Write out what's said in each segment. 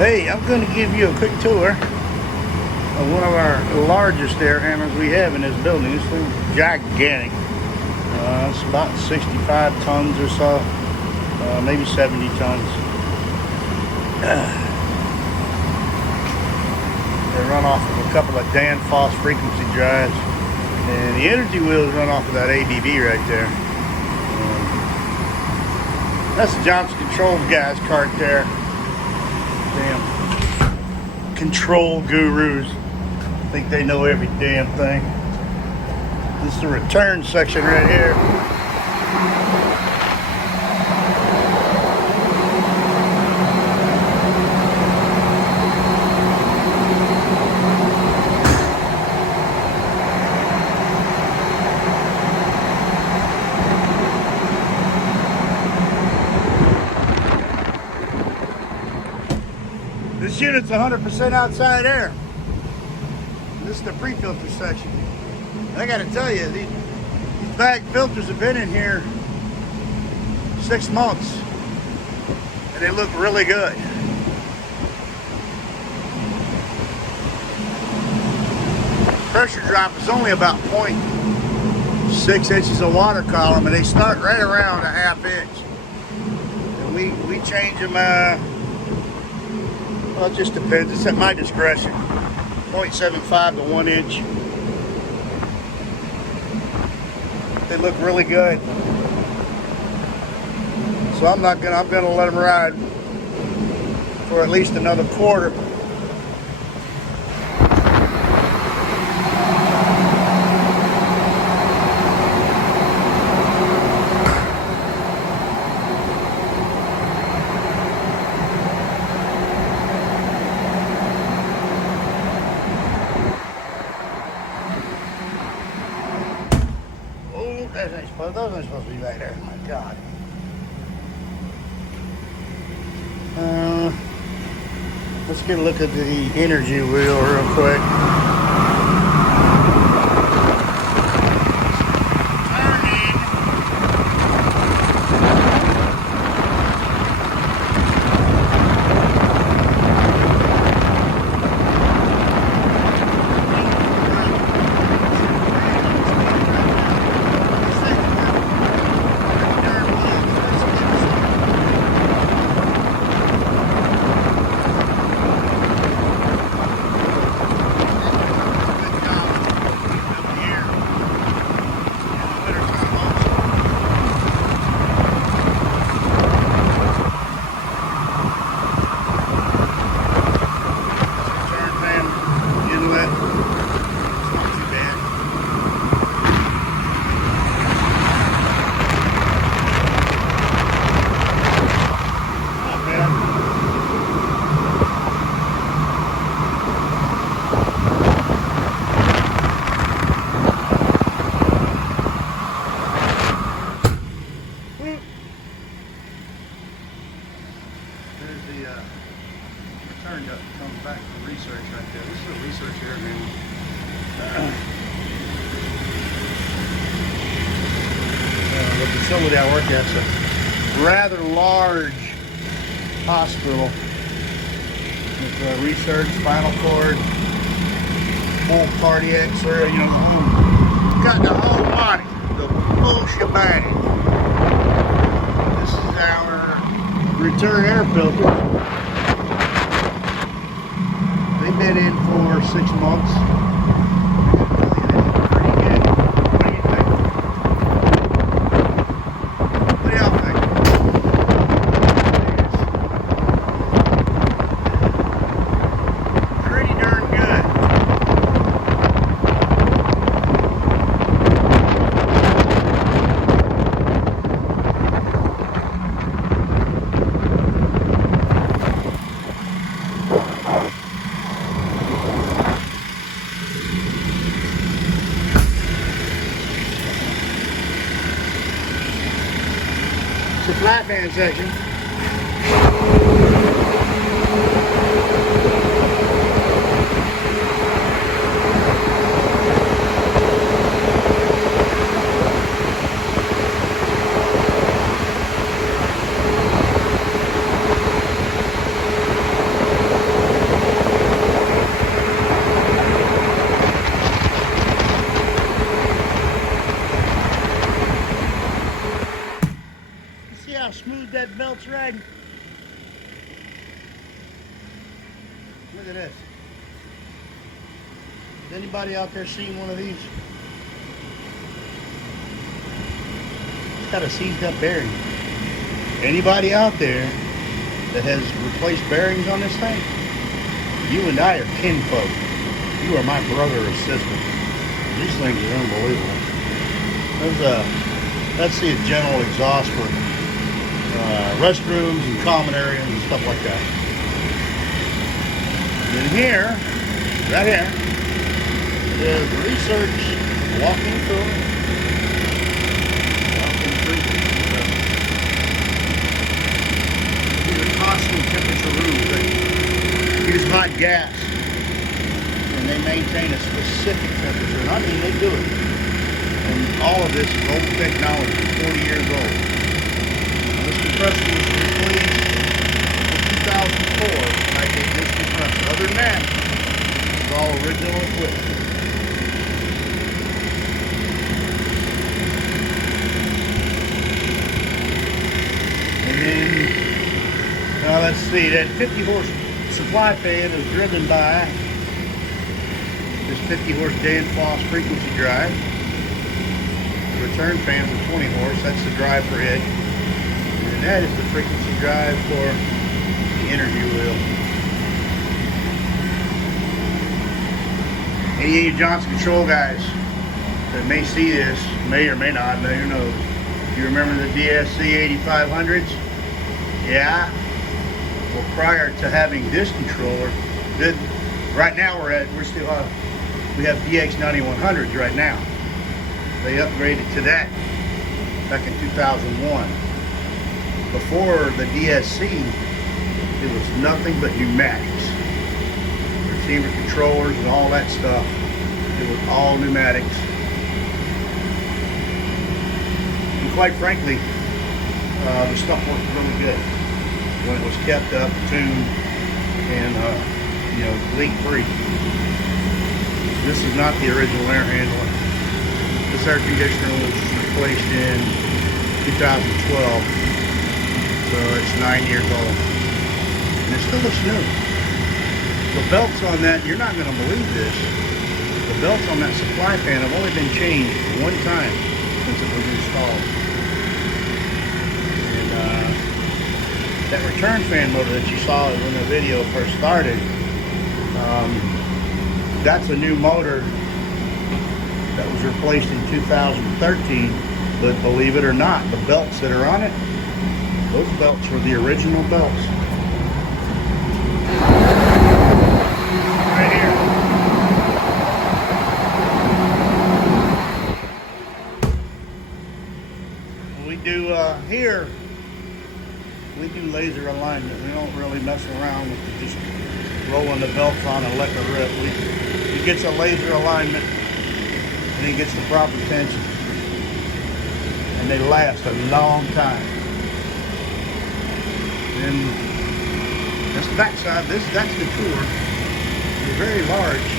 Hey, I'm going to give you a quick tour of one of our largest air handlers we have in this building. This thing's gigantic. It's about 65 tons or so, maybe 70 tons. They run off of a couple of Danfoss frequency drives, and the energy wheels run off of that ABB right there. That's the Johnson Controls guys' cart there. Damn control gurus. Think they know every damn thing. This is the return section right here. This unit's 100% outside air. This is the pre-filter section. And I gotta tell you, these bag filters have been in here 6 months, and they look really good. Pressure drop is only about 0.6 inches of water column, and they start right around a ½ inch. And we change them, well, it just depends. It's at my discretion. 0.75 to 1 inch. They look really good. So I'm gonna let them ride for at least another quarter. Those aren't supposed to be right there. My God. Let's get a look at the energy wheel real quick. Return comes back to research right there. This is a research air handler. The facility I work at is a rather large hospital with research, spinal cord, full cardiac surgery, got the whole body, the full shebang. This is our return air filter. They've been in for 6 months. Pretty good. What do you think? What do y'all think? Pretty darn good. The flat band section. keep that belts riding. Look at this. Has anybody out there seen one of these? It's got a seized up bearing. Anybody out there that has replaced bearings on this thing? You and I are kinfolk. You are my brother or sister. These things are unbelievable. That's the general exhaust for restrooms and common areas and stuff like that. And here, right here, is research walking through. These are constant temperature rooms. They use hot gas, and they maintain a specific temperature. And I mean, they do it. And all of this is old technology, 40 years old. Now, this compressor was replaced in 2004 when I did this compressor. Other than that, it's all original equipment. And then, now let's see, that 50 horse supply fan is driven by this 50 horse Danfoss frequency drive. The return fan for 20 horse, that's the drive for it. And that is the frequency drive for the energy wheel. Any of you Johnson Control guys that may see this, may or may not, who knows. You remember the DSC 8500s? Yeah. Well, prior to having this controller, right now we have DX 9100s right now. They upgraded to that back in 2001. Before the DSC, it was nothing but pneumatics. Receiver controllers and all that stuff. It was all pneumatics. And quite frankly, the stuff worked really good when it was kept up, tuned, and leak free. This is not the original air handler. This air conditioner was replaced in 2012, so it's 9 years old, and it still looks new. The belts on that, you're not going to believe this, the belts on that supply fan have only been changed one time since it was installed. And that return fan motor that you saw when the video first started, that's a new motor that was replaced in 2013, but believe it or not, the belts that are on it, those belts were the original belts. Right here. We do here, we do laser alignment. We don't really mess around with just rolling the belts on and letting it rip. He gets a laser alignment and he gets the proper tension, and they last a long time. And that's the backside. That's the tour. It's a very large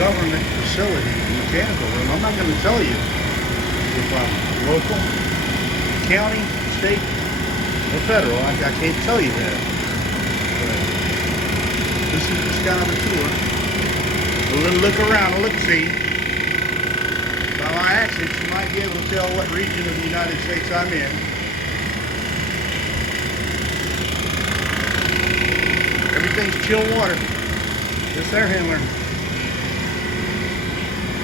government facility, mechanical room. I'm not going to tell you if I'm local, county, state, or federal. I can't tell you that. But this is just kind of a tour. A little look around, a look-see. By my accent, you might be able to tell what region of the United States I'm in. Everything's chill water. This air handler,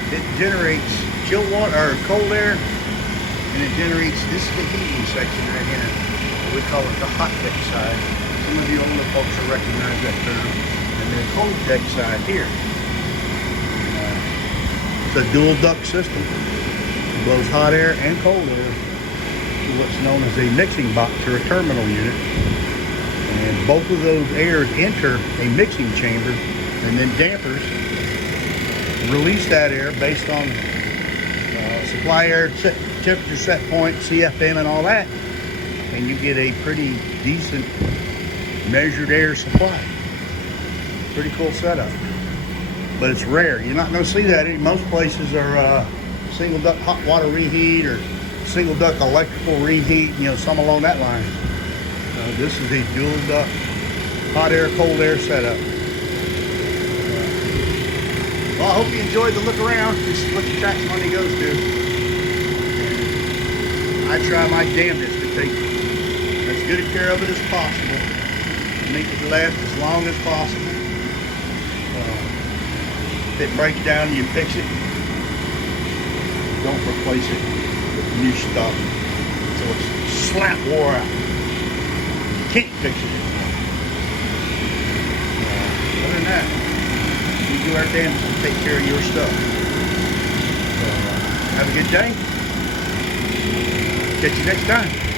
it generates chill water or cold air, and it generates, this is the heating section right here. We call it the hot deck side. Some of you older folks will recognize that term. And the cold deck side here. It's a dual duct system. It blows hot air and cold air to what's known as a mixing box or a terminal unit. And both of those airs enter a mixing chamber, and then dampers release that air based on supply air temperature set point, CFM and all that, and you get a pretty decent measured air supply. Pretty cool setup, but it's rare. You're not going to see that. Most places are single duct hot water reheat or single duct electrical reheat, you know, some along that line. This is a dual duct hot air, cold air setup. Well, I hope you enjoyed the look around. This is what your tax money goes to. I try my damnedest to take as good a care of it as possible, make it last as long as possible. If it breaks down, you fix it. Don't replace it with new stuff until it's slap wore out. You can't fix it anymore. Other than that, we do our damnedest to take care of your stuff. Have a good day. Catch you next time.